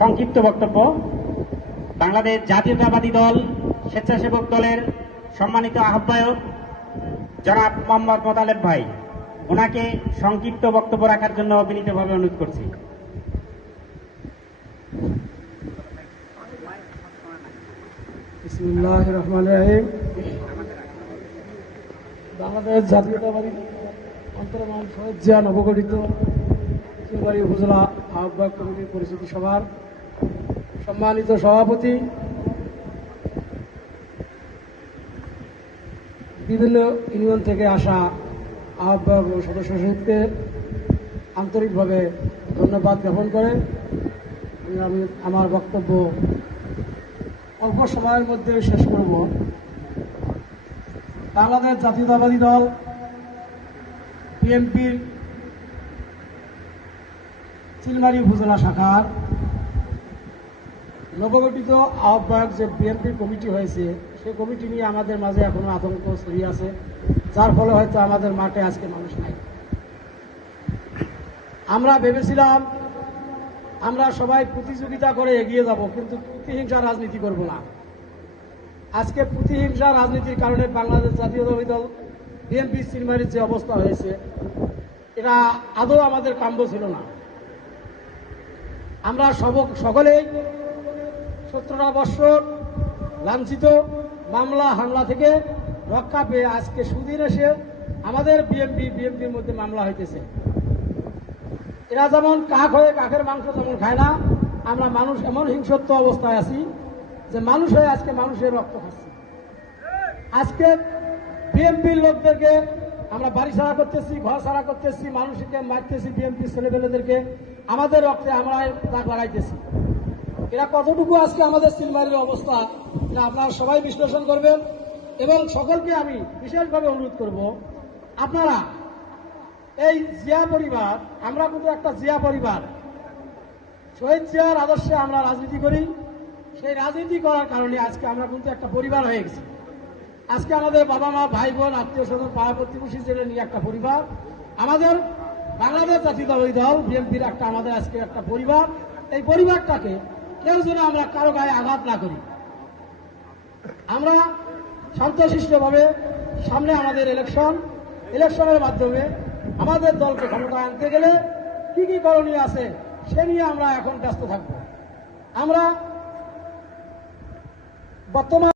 সংক্ষিপ্ত বক্তব্য। বাংলাদেশ জাতীয়তাবাদী দল, স্বেচ্ছাসেবক দলের সম্মানিত আহ্বায়ক জনাব মোহাম্মদ মোতালেব ভাই। ওনাকে সংক্ষিপ্ত বক্তব্য রাখার জন্য বিনীতভাবে অনুরোধ করছি। বাংলাদেশ জাতীয়তাবাদী অন্তর্মান শহীদ নবগঠিত উপজেলা আহ্বায়ক কমিটির পরিচিতি সভার সম্মানিত সভাপতি, বিভিন্ন ইউনিয়ন থেকে আসা আহ্বায়ক ও সদস্য সহিতকে আন্তরিকভাবে ধন্যবাদ জ্ঞাপন করে। আমি আমি আমার বক্তব্য অল্প সময়ের মধ্যে শেষ করব। বাংলাদেশ জাতীয়তাবাদী দল, বিএনপির চিলমারি উপজেলা শাখার নবগঠিত আহ্বায়ক যে বিএনপি কমিটি হয়েছে, সেই কমিটি নিয়ে আমাদের মাঝে এখনও আতঙ্ক ছড়িয়ে আছে। যার ফলে হয়তো আমাদের মাঠে আজকে মানুষ নাই। আমরা ভেবেছিলাম, আমরা সবাই প্রতিযোগিতা করে এগিয়ে যাব, কিন্তু প্রতিহিংসা রাজনীতি করব না। আজকে প্রতিহিংসা রাজনীতির কারণে বাংলাদেশ জাতীয় জাতীয়তাবাদী দল, বিএনপি সিনেমারির যে অবস্থা হয়েছে, এটা আদৌ আমাদের কাম্য ছিল না। আমরা সকলেই সতেরোটা বৎসর লাঞ্ছিত মামলা, হামলা থেকে রক্ষা পেয়ে আজকে সুদিন এসে আমাদের বিএনপি, বিএনপির মধ্যে মামলা হইতেছে। এরা যেমন কাক হয়ে কাকের মাংস যেমন খায় না, আমরা মানুষ এমন হিংসত্ব অবস্থায় আছি যে মানুষ হয়ে আজকে মানুষের রক্ত খাচ্ছি। আজকে বিএনপির লোকদেরকে আমরা বাড়ি ছাড়া করতেছি, ঘর ছাড়া করতেছি, মানুষকে মারতেছি বিএনপি ছেলেপেলেদেরকে, আমাদের রক্তে আমরা দাগ লাগাইতেছি। এরা কতটুকু আজকে আমাদের সিলমারির অবস্থা, এটা আপনারা সবাই বিশ্লেষণ করবেন। এবং সকলকে আমি বিশেষভাবে অনুরোধ করব, আপনারা, এই জিয়া পরিবার, আমরা কিন্তু একটা জিয়া পরিবার। শহীদ জিয়ার আদর্শে আমরা রাজনীতি করি। সেই রাজনীতি করার কারণে আজকে আমরা কিন্তু একটা পরিবার হয়ে গেছি। আজকে আমাদের বাবা মা, ভাই বোন, আত্মীয় স্বজন, পাড়া প্রতিবেশী জেলে নিয়ে একটা পরিবার। আমাদের বাংলাদেশ জাতীয়তাবাদী দল, বিএনপির একটা, আমাদের আজকে একটা পরিবার। এই পরিবারটাকে কেউ যেন আমরা কারও গায়ে আঘাত না করি। আমরা শান্তশিষ্টভাবে সামনে আমাদের ইলেকশন ইলেকশনের মাধ্যমে আমাদের দলকে ক্ষমতায় আনতে গেলে কি কি করণীয় আছে, সে নিয়ে আমরা এখন ব্যস্ত থাকব। আমরা বর্তমান